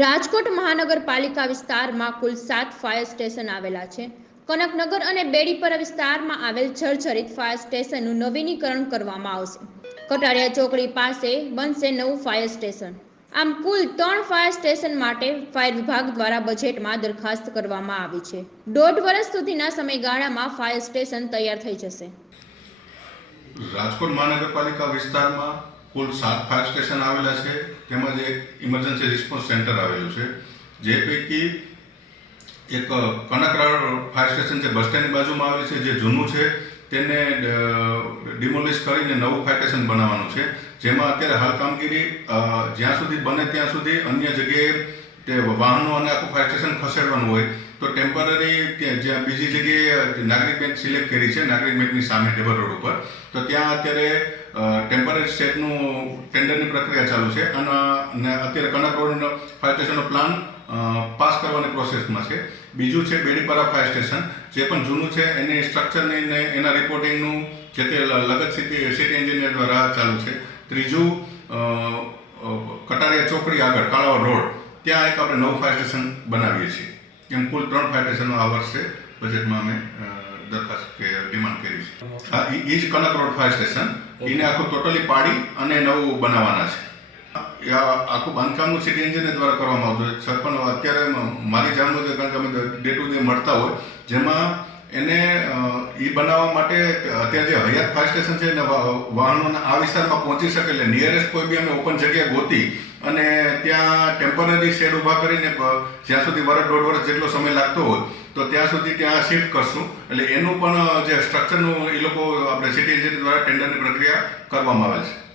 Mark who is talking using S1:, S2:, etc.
S1: રાજકોટ મહાનગરપાલિકા વિસ્તારમાં કુલ સાત ફાયર સ્ટેશન આવેલા છે. કનકનગર અને બેડીપરા વિસ્તારમાં આવેલ જર્જરિત ફાયર સ્ટેશનનું નવીનીકરણ કરવામાં આવશે. કટારિયા ચોકડી પાસે બનશે નવું ફાયર સ્ટેશન. આમ કુલ ત્રણ ફાયર સ્ટેશન માટે ફાયર વિભાગ દ્વારા બજેટમાં દરખાસ્ત કરવામાં આવી છે. દોઢ વર્ષ સુધીના સમયગાળામાં ફાયર સ્ટેશન તૈયાર થઈ જશે.
S2: રાજકોટ મહાનગરપાલિકા વિસ્તારમાં કુલ સાત ફાયર સ્ટેશન આવેલા છે, તેમજ એક ઇમરજન્સી રિસ્પોન્સ સેન્ટર આવેલું છે. જે પૈકી એક કનકરાળ ફાયર સ્ટેશન છે બસ સ્ટેન્ડની બાજુમાં આવેલું છે, જે જૂનું છે, તેને ડિમોલિશ કરીને નવું ફાયર સ્ટેશન બનાવવાનું છે. જેમાં અત્યારે હાલ કામગીરી જ્યાં સુધી બને ત્યાં સુધી અન્ય જગ્યાએ તે વાહનો અને આખું ફાયર સ્ટેશન ખસેડવાનું હોય, તો ટેમ્પરરી જ્યાં બીજી જગ્યાએ નાગરિક બેંક સિલેક્ટ કરી છે, નાગરિક બેંકની સામે ટેબલ રોડ ઉપર. તો ત્યાં અત્યારે ટેમ્પરરી સ્ટેટનું ટેન્ડરની પ્રક્રિયા ચાલુ છે અને અત્યારે કનક રોડ ફાયર સ્ટેશનનો પ્લાન પાસ કરવાની પ્રોસેસમાં છે. બીજું છે બેડીપરા ફાયર સ્ટેશન જે પણ જૂનું છે, એની સ્ટ્રક્ચરની ને એના રિપોર્ટિંગનું જે તે લગત સિટી સિટી એન્જિનિયર દ્વારા ચાલુ છે. ત્રીજું કટારિયા ચોકડી આગળ, કાળાવડ રોડ, ત્યાં એક આપણે નવું ફાયર સ્ટેશન બનાવીએ છીએ. એમ કુલ ત્રણ ફાયર સ્ટેશનો આ વર્ષે બજેટમાં અમે દરખાસ્ત કે ડિમાન્ડ કરી છે. હા એ જ કનક રોડ ફાયર સ્ટેશન. એને આખું ટોટલી પાડી અને નવું બનાવવાના છે. આખું બાંધકામનું સિટી એન્જિનિયર દ્વારા કરવામાં આવતું હોય. સર અત્યારે મારી જાણ મુજબ, કારણ કે અમે ડે ટુ ડે મળતા હોય, જેમાં એને એ બનાવવા માટે અત્યારે જે હયાત ફાયર સ્ટેશન છે એના વાહનોના આ વિસ્તારમાં પહોંચી શકે એટલે નિયરેસ્ટ કોઈ બી અમે ઓપન જગ્યા ગોતી અને ત્યાં ટેમ્પરરી શેડ ઊભા કરીને જ્યાં સુધી વર્ષ દોઢ વર્ષ જેટલો સમય લાગતો હોય, તો ત્યાં સુધી ત્યાં શિફ્ટ કરશું. એટલે એનું પણ જે સ્ટ્રક્ચરનું એ લોકો, આપણે સિટી એજન્સી દ્વારા ટેન્ડરની પ્રક્રિયા કરવામાં આવે છે.